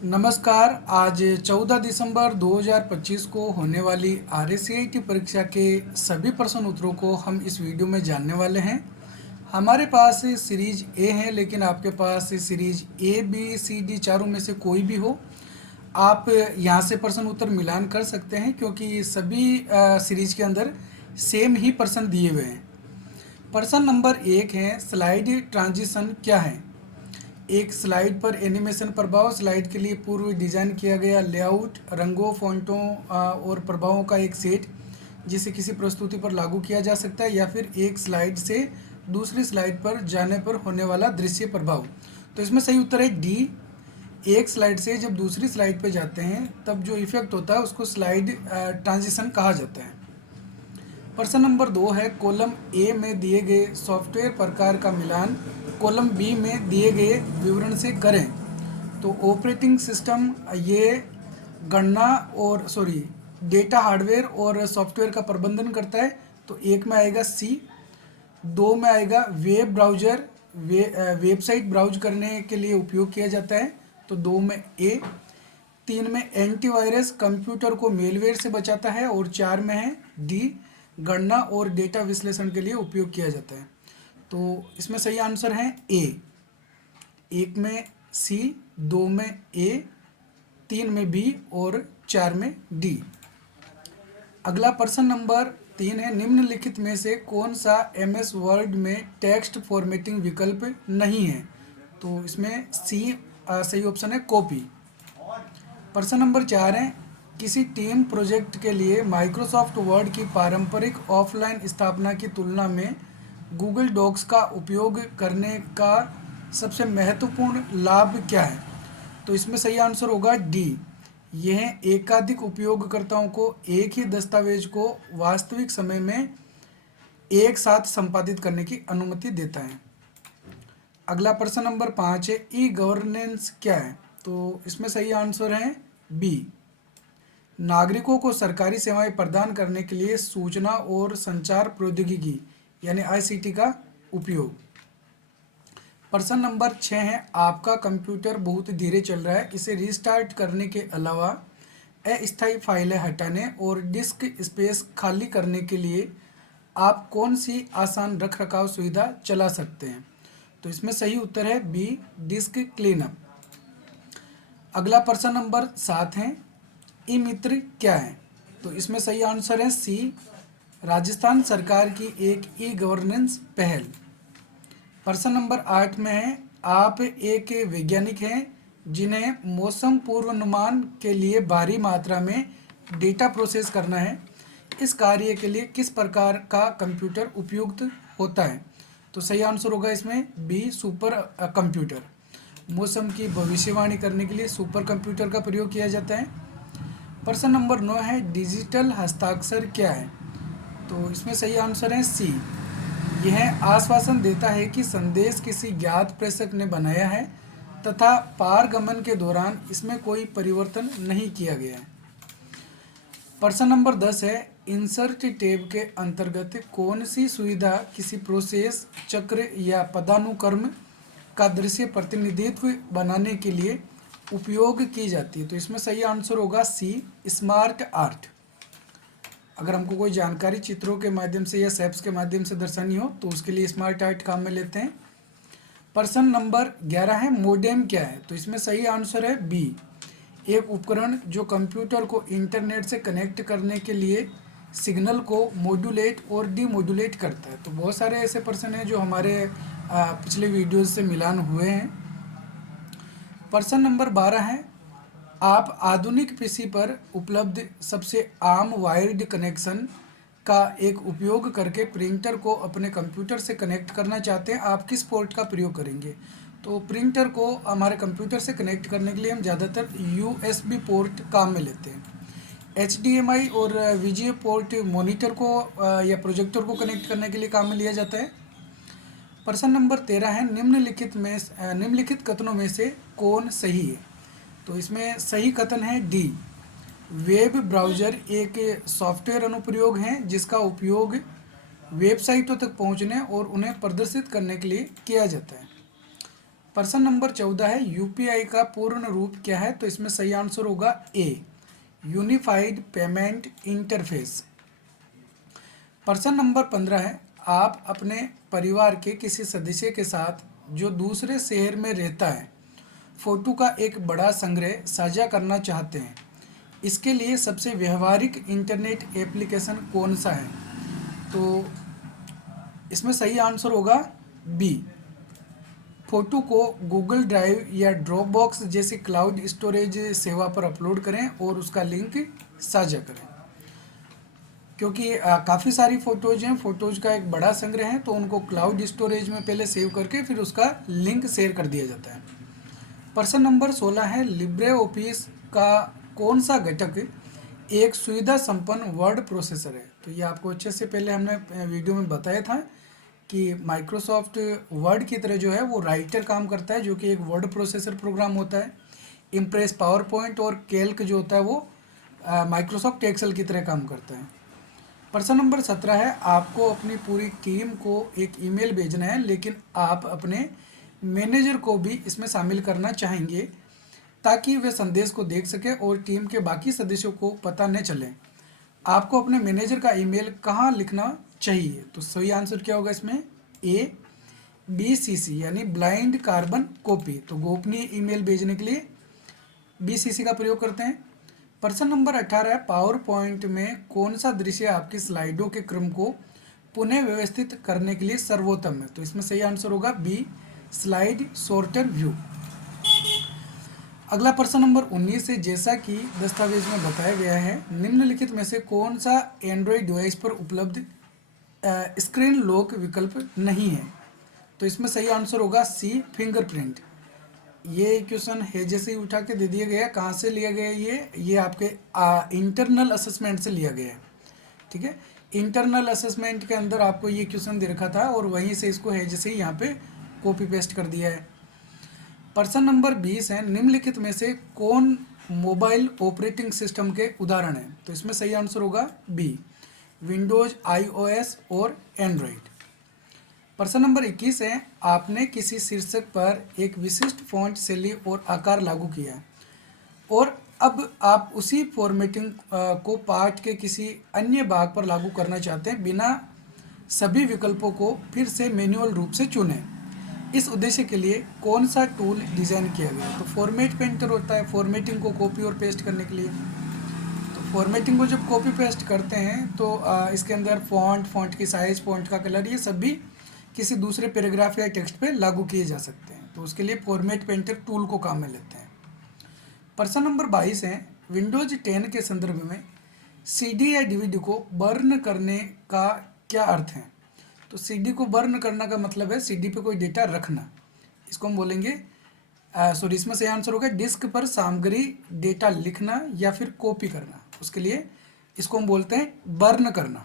नमस्कार। आज 14 दिसंबर 2025 को होने वाली RACIT परीक्षा के सभी प्रश्न उत्तरों को हम इस वीडियो में जानने वाले हैं। हमारे पास सीरीज ए है, लेकिन आपके पास series A B C D चारों में से कोई भी हो, आप यहाँ से प्रश्न उत्तर मिलान कर सकते हैं, क्योंकि सभी सीरीज के अंदर सेम ही प्रश्न दिए हुए हैं। प्रश्न नंबर 1 है, स्लाइड ट्रांजिशन क्या है? एक स्लाइड पर एनिमेशन प्रभाव। स्लाइड के लिए पूर्व डिजाइन किया गया लेआउट, रंगों, फ़ॉन्टों और प्रभावों का एक सेट जिसे किसी प्रस्तुति पर लागू किया जा सकता है, या फिर एक स्लाइड से दूसरी स्लाइड पर जाने पर होने वाला दृश्य प्रभाव। तो इसमें सही उत्तर है डी। एक स्लाइड से जब दूसरी स्लाइड पर जाते हैं तब जो इफेक्ट होता है उसको स्लाइड ट्रांजिशन कहा जाता है। प्रश्न नंबर 2 है, कॉलम ए में दिए गए सॉफ्टवेयर प्रकार का मिलान कॉलम बी में दिए गए विवरण से करें। तो ऑपरेटिंग सिस्टम ये गणना और डेटा हार्डवेयर और सॉफ्टवेयर का प्रबंधन करता है, तो एक में आएगा सी। दो में आएगा वेब ब्राउज़र, वेबसाइट ब्राउज करने के लिए उपयोग किया जाता है, तो दो में ए। तीन में एंटीवायरस कंप्यूटर को मेलवेयर से बचाता है, और चार में है डी, गणना और डेटा विश्लेषण के लिए उपयोग किया जाता है। तो इसमें सही आंसर है ए। एक में सी, दो में ए, तीन में बी और चार में डी। अगला प्रश्न नंबर 3 है, निम्नलिखित में से कौन सा MS वर्ड में टेक्स्ट फॉर्मेटिंग विकल्प नहीं है? तो इसमें सी सही ऑप्शन है, कॉपी। प्रश्न नंबर 4 है, किसी टीम प्रोजेक्ट के लिए माइक्रोसॉफ्ट वर्ड की पारंपरिक ऑफलाइन स्थापना की तुलना में गूगल डॉक्स का उपयोग करने का सबसे महत्वपूर्ण लाभ क्या है? तो इसमें सही आंसर होगा डी। यह एकाधिक उपयोगकर्ताओं को एक ही दस्तावेज को वास्तविक समय में एक साथ संपादित करने की अनुमति देता है। अगला प्रश्न नंबर 5 है, ई गवर्नेंस क्या है? तो इसमें सही आंसर है बी। नागरिकों को सरकारी सेवाएं प्रदान करने के लिए सूचना और संचार प्रौद्योगिकी यानी ICT का उपयोग। प्रश्न नंबर 6 है, आपका कंप्यूटर बहुत धीरे चल रहा है, इसे रीस्टार्ट करने के अलावा अस्थायी फाइलें हटाने और डिस्क स्पेस खाली करने के लिए आप कौन सी आसान रखरखाव सुविधा चला सकते हैं? तो इसमें सही उत्तर है बी, डिस्क क्लीनअप। अगला प्रश्न नंबर 7 है, ई मित्र क्या है? तो इसमें सही आंसर है सी, राजस्थान सरकार की एक ई गवर्नेंस पहल। प्रश्न नंबर 8 में है, आप एक वैज्ञानिक हैं जिन्हें मौसम पूर्वानुमान के लिए भारी मात्रा में डेटा प्रोसेस करना है। इस कार्य के लिए किस प्रकार का कंप्यूटर उपयुक्त होता है? तो सही आंसर होगा इसमें बी, सुपर कंप्यूटर। मौसम की भविष्यवाणी करने के लिए सुपर कंप्यूटर का प्रयोग किया जाता है। प्रश्न नंबर 9 है, डिजिटल हस्ताक्षर क्या है? तो इसमें सही आंसर है सी। यह आश्वासन देता है कि संदेश किसी ज्ञात प्रेषक ने बनाया है तथा पारगमन के दौरान इसमें कोई परिवर्तन नहीं किया गया है। प्रश्न नंबर 10 है, इंसर्ट टैब के अंतर्गत कौन सी सुविधा किसी प्रोसेस, चक्र या पदानुक्रम का दृश्य प्रतिनिधित्व बनाने के लिए उपयोग की जाती है? तो इसमें सही आंसर होगा सी, स्मार्ट आर्ट। अगर हमको कोई जानकारी चित्रों के माध्यम से या शैप्स के माध्यम से दर्शानी हो तो उसके लिए स्मार्ट आर्ट काम में लेते हैं। प्रश्न नंबर 11 है, मोडेम क्या है? तो इसमें सही आंसर है बी, एक उपकरण जो कंप्यूटर को इंटरनेट से कनेक्ट करने के लिए सिग्नल को मॉड्यूलेट और डीमॉड्यूलेट करता है। तो बहुत सारे ऐसे प्रश्न हैं जो हमारे पिछले वीडियोज से मिलान हुए हैं। प्रश्न नंबर 12 है, आप आधुनिक पीसी पर उपलब्ध सबसे आम वायर्ड कनेक्शन का एक उपयोग करके प्रिंटर को अपने कंप्यूटर से कनेक्ट करना चाहते हैं, आप किस पोर्ट का प्रयोग करेंगे? तो प्रिंटर को हमारे कंप्यूटर से कनेक्ट करने के लिए हम ज़्यादातर USB पोर्ट काम में लेते हैं। HDMI और VGA पोर्ट मॉनिटर को या प्रोजेक्टर को कनेक्ट करने के लिए काम में लिया जाता है। प्रश्न नंबर 13 है, निम्नलिखित कथनों में से कौन सही है? तो इसमें सही कथन है डी, वेब ब्राउज़र एक सॉफ्टवेयर अनुप्रयोग है जिसका उपयोग वेबसाइटों तक पहुंचने और उन्हें प्रदर्शित करने के लिए किया जाता है। प्रश्न नंबर 14 है यूपीआई का पूर्ण रूप क्या है? तो इसमें सही आंसर होगा ए, यूनिफाइड पेमेंट इंटरफेस। प्रश्न नंबर 15 है आप अपने परिवार के किसी सदस्य के साथ जो दूसरे शहर में रहता है फोटो का एक बड़ा संग्रह साझा करना चाहते हैं, इसके लिए सबसे व्यवहारिक इंटरनेट एप्लीकेशन कौन सा है? तो इसमें सही आंसर होगा बी, फ़ोटो को गूगल ड्राइव या ड्रॉप बॉक्स जैसी क्लाउड स्टोरेज सेवा पर अपलोड करें और उसका लिंक साझा करें। क्योंकि काफ़ी सारी फ़ोटोज़ हैं, फ़ोटोज़ का एक बड़ा संग्रह है, तो उनको क्लाउड स्टोरेज में पहले सेव करके फिर उसका लिंक शेयर कर दिया जाता है। प्रश्न नंबर 16 है लिब्रे ऑफिस का कौन सा घटक एक सुविधा संपन्न वर्ड प्रोसेसर है? तो ये आपको अच्छे से पहले हमने वीडियो में बताया था कि माइक्रोसॉफ्ट वर्ड की तरह जो है वो राइटर काम करता है, जो कि एक वर्ड प्रोसेसर प्रोग्राम होता है। इम्प्रेस, पावर पॉइंट और कैल्क जो होता है वो माइक्रोसॉफ्ट एक्सेल की तरह काम करता है। प्रश्न नंबर 17 है आपको अपनी पूरी टीम को एक ईमेल भेजना है, लेकिन आप अपने मैनेजर को भी इसमें शामिल करना चाहेंगे ताकि वे संदेश को देख सके और टीम के बाकी सदस्यों को पता न चले। आपको अपने मैनेजर का ईमेल कहाँ लिखना चाहिए? तो सही आंसर क्या होगा इसमें? ए, BCC यानी ब्लाइंड कार्बन कॉपी। तो गोपनीय ईमेल भेजने के लिए BCC का प्रयोग करते हैं। प्रश्न नंबर 18 है पावर पॉइंट में कौन सा दृश्य आपकी स्लाइडों के क्रम को पुनः व्यवस्थित करने के लिए सर्वोत्तम है? तो इसमें सही आंसर होगा बी, स्लाइड सॉर्टर व्यू। अगला प्रश्न नंबर 19 है जैसा कि दस्तावेज में बताया गया है निम्नलिखित में से कौन सा एंड्रॉयड डिवाइस पर उपलब्ध स्क्रीन लॉक विकल्प नहीं है? तो इसमें सही आंसर होगा सी, फिंगरप्रिंट। ये क्वेश्चन है जैसे ही उठा के दे दिया गया, कहाँ से लिया गया ये आपके इंटरनल असेसमेंट से लिया गया है। ठीक है, इंटरनल असेसमेंट के अंदर आपको ये क्वेश्चन दे रखा था और वहीं से इसको है जैसे ही यहाँ पे कॉपी पेस्ट कर दिया है। प्रश्न नंबर 20 है निम्नलिखित में से कौन मोबाइल ऑपरेटिंग सिस्टम के उदाहरण है? तो इसमें सही आंसर होगा बी, विंडोज, iOS और एंड्रॉयड। प्रश्न नंबर 21 है आपने किसी शीर्षक पर एक विशिष्ट फॉन्ट शैली और आकार लागू किया है और अब आप उसी फॉर्मेटिंग को पाठ के किसी अन्य भाग पर लागू करना चाहते हैं बिना सभी विकल्पों को फिर से मैन्युअल रूप से चुनें। इस उद्देश्य के लिए कौन सा टूल डिज़ाइन किया गया? तो फॉर्मेट पेंटर होता है फॉर्मेटिंग को कॉपी और पेस्ट करने के लिए। तो फॉर्मेटिंग को जब कॉपी पेस्ट करते हैं तो इसके अंदर फॉन्ट की साइज़, फॉन्ट का कलर, ये सब भी किसी दूसरे पैराग्राफ या टेक्स्ट पे लागू किए जा सकते हैं। तो उसके लिए फॉर्मेट पेंटर टूल को काम में लेते हैं। प्रश्न नंबर 22 है विंडोज 10 के संदर्भ में CD या DVD को बर्न करने का क्या अर्थ है? तो CD को बर्न करना का मतलब है CD पे कोई डेटा रखना, इसको हम बोलेंगे सॉरी इसमें सही आंसर होगा डिस्क पर सामग्री डेटा लिखना या फिर कॉपी करना, उसके लिए इसको हम बोलते हैं बर्न करना।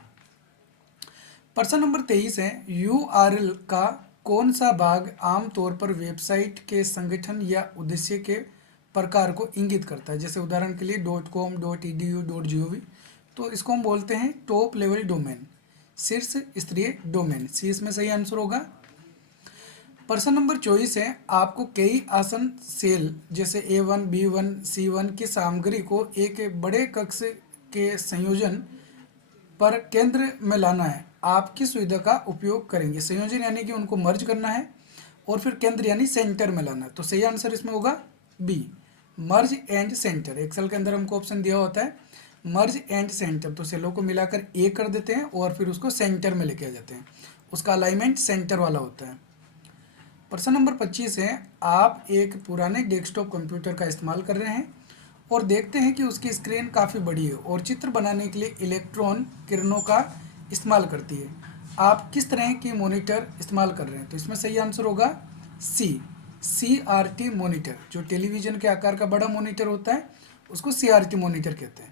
प्रश्न नंबर 23 है URL का कौन सा भाग आमतौर पर वेबसाइट के संगठन या उद्देश्य के प्रकार को इंगित करता है? जैसे उदाहरण के लिए .com, .edu, .gov, तो इसको हम बोलते हैं टॉप लेवल डोमेन, शीर्ष स्तरीय डोमेन। सी इसमें सही आंसर होगा। प्रश्न नंबर 24 है आपको कई आसन सेल जैसे A1, B1, C1 की सामग्री को एक बड़े कक्ष के संयोजन पर केंद्र में लाना है, आप किस सुविधा का उपयोग करेंगे? संयोजन यानी कि उनको मर्ज करना है और फिर केंद्र यानी सेंटर में लाना है। तो सही आंसर इसमें होगा B, merge and center. Excel के अंदर हमको ऑप्शन दिया होता है मर्ज एंड सेंटर, तो सेलों को मिलाकर एक कर देते हैं और फिर उसको सेंटर में लेके आ जाते हैं, उसका अलाइनमेंट सेंटर वाला होता है। प्रश्न नंबर 25 है आप एक पुराने डेस्कटॉप कंप्यूटर का इस्तेमाल कर रहे हैं और देखते हैं कि उसकी स्क्रीन काफ़ी बड़ी है और चित्र बनाने के लिए इलेक्ट्रॉन किरणों का इस्तेमाल करती है, आप किस तरह की मॉनिटर इस्तेमाल कर रहे हैं? तो इसमें सही आंसर होगा सी, CRT मॉनिटर। जो टेलीविज़न के आकार का बड़ा मॉनिटर होता है उसको CRT मॉनिटर कहते हैं।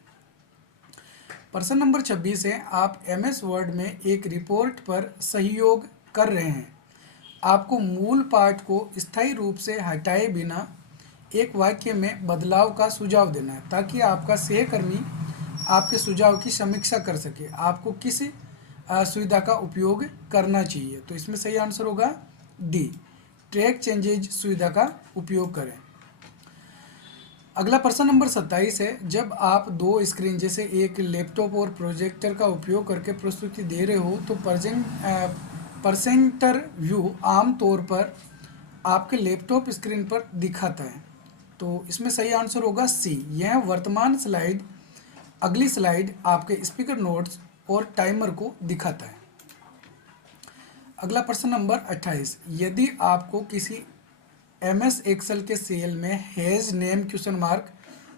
प्रश्न नंबर 26 है आप MS वर्ड में एक रिपोर्ट पर सहयोग कर रहे हैं, आपको मूल पाठ को स्थायी रूप से हटाए बिना एक वाक्य में बदलाव का सुझाव देना है ताकि आपका सहकर्मी आपके सुझाव की समीक्षा कर सके, आपको किस सुविधा का उपयोग करना चाहिए? तो इसमें सही आंसर होगा डी, ट्रैक चेंजेज सुविधा का उपयोग करें। अगला प्रश्न नंबर 27 है, जब आप दो स्क्रीन जैसे एक लैपटॉप और प्रोजेक्टर का उपयोग करके प्रस्तुति दे रहे हो तो परसेंटर व्यू आमतौर पर आपके लैपटॉप स्क्रीन पर दिखाता है। तो इसमें सही आंसर होगा सी। यह वर्तमान स्लाइड, अगली स्लाइड, आपके स्पीकर नोट्स और टाइमर को दिखाता है। अगला प्रश्न नंबर 28, यदि आपको किसी MS एक्सेल के सेल में हैज़ नेम क्वेश्चन मार्क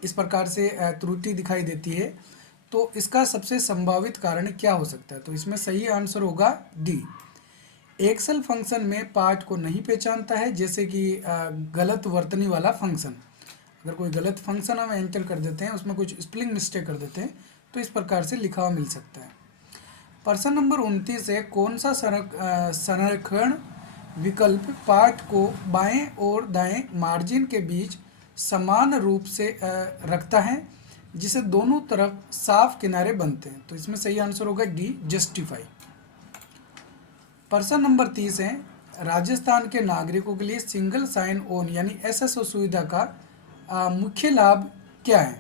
इस प्रकार से त्रुटि दिखाई देती है तो इसका सबसे संभावित कारण क्या हो सकता है? तो इसमें सही आंसर होगा डी। एक्सेल फंक्शन में पार्ट को नहीं पहचानता है, जैसे कि गलत वर्तनी वाला फंक्शन। अगर कोई गलत फंक्शन हम एंटर कर देते हैं, उसमें कुछ स्पेलिंग मिस्टेक कर देते हैं तो इस प्रकार से लिखा हुआ मिल सकता है। प्रश्न नंबर 29 है, कौन सा संरेखण विकल्प पार्ट को बाएं और दाएं मार्जिन के बीच समान रूप से रखता है जिसे दोनों तरफ साफ किनारे बनते हैं? तो इसमें सही आंसर होगा डी, जस्टिफाई। प्रश्न नंबर 30 है, राजस्थान के नागरिकों के लिए सिंगल साइन ऑन यानी SSO सुविधा का मुख्य लाभ क्या है?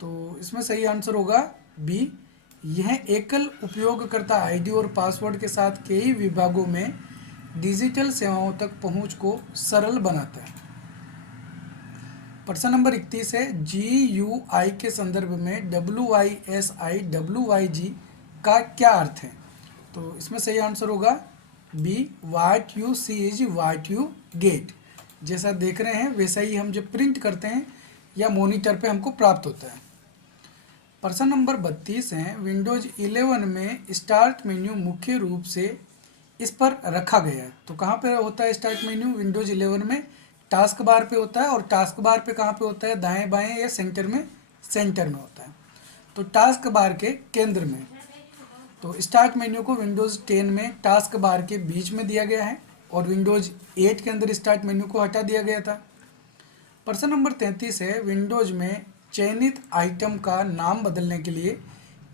तो इसमें सही आंसर होगा बी। यह एकल उपयोगकर्ता ID और पासवर्ड के साथ कई विभागों में डिजिटल सेवाओं तक पहुंच को सरल बनाता है। प्रश्न नंबर 31 है, GUI के संदर्भ में WISI WYG का क्या अर्थ है? तो इसमें सही आंसर होगा B, what you see is what you get. जैसा देख रहे हैं वैसा ही हम जब प्रिंट करते हैं या मॉनिटर पे हमको प्राप्त होता है। प्रश्न नंबर 32 है, विंडोज 11 में स्टार्ट मेन्यू मुख्य रूप से इस पर रखा गया है। तो कहाँ पे होता है स्टार्ट मेन्यू? विंडोज 11 में टास्क बार पे होता है। और टास्क बार पे कहाँ पे होता है? दाएं बाएं या सेंटर में? सेंटर में होता है। तो टास्क बार के केंद्र में। तो स्टार्ट मेन्यू को विंडोज़ 10 में टास्क बार के बीच में दिया गया है और विंडोज 8 के अंदर स्टार्ट मेन्यू को हटा दिया गया था। प्रश्न नंबर 33 है, विंडोज में चयनित आइटम का नाम बदलने के लिए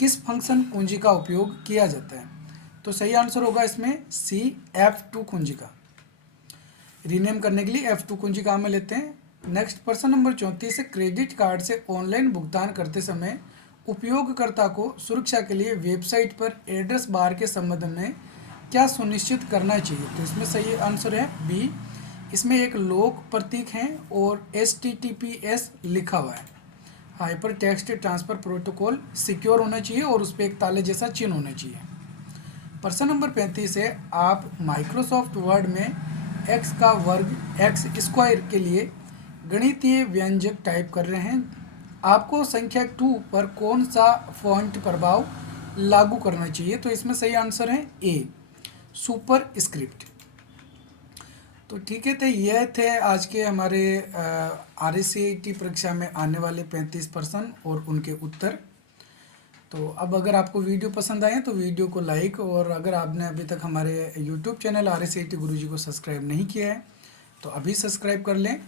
किस फंक्शन कुंजी का उपयोग किया जाता है? तो सही आंसर होगा इसमें सी, F2 कुंजी का। रीनेम करने के लिए F2 कुंजी काम में लेते हैं। नेक्स्ट प्रश्न नंबर 34 है, क्रेडिट कार्ड से ऑनलाइन भुगतान करते समय उपयोगकर्ता को सुरक्षा के लिए वेबसाइट पर एड्रेस बार के संबंध में क्या सुनिश्चित करना चाहिए? तो इसमें सही आंसर है बी। इसमें एक लॉक प्रतीक है और HTTPS लिखा हुआ है। Hyper text transfer protocol secure होना चाहिए और उस पर एक ताले जैसा चिन्ह होना चाहिए। प्रश्न नंबर 35 है, आप माइक्रोसॉफ्ट वर्ड में x का वर्ग x स्क्वायर के लिए गणितीय व्यंजक टाइप कर रहे हैं। आपको संख्या 2 पर कौन सा फॉन्ट प्रभाव लागू करना चाहिए? तो इसमें सही आंसर है ए, सुपर स्क्रिप्ट। तो ठीक है, तो यह थे आज के हमारे RSCIT परीक्षा में आने वाले 35 प्रश्न और उनके उत्तर। तो अब अगर आपको वीडियो पसंद आए तो वीडियो को लाइक, और अगर आपने अभी तक हमारे YouTube चैनल RSCIT गुरुजी को सब्सक्राइब नहीं किया है तो अभी सब्सक्राइब कर लें।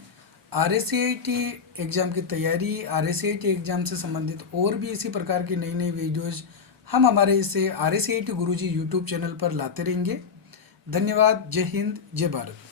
RSCIT एग्ज़ाम की तैयारी, RSCIT एग्ज़ाम से संबंधित और भी इसी प्रकार की नई नई वीडियोज़ हम हमारे इसे RSCIT गुरुजी YouTube चैनल पर लाते रहेंगे। धन्यवाद। जय हिंद, जय भारत।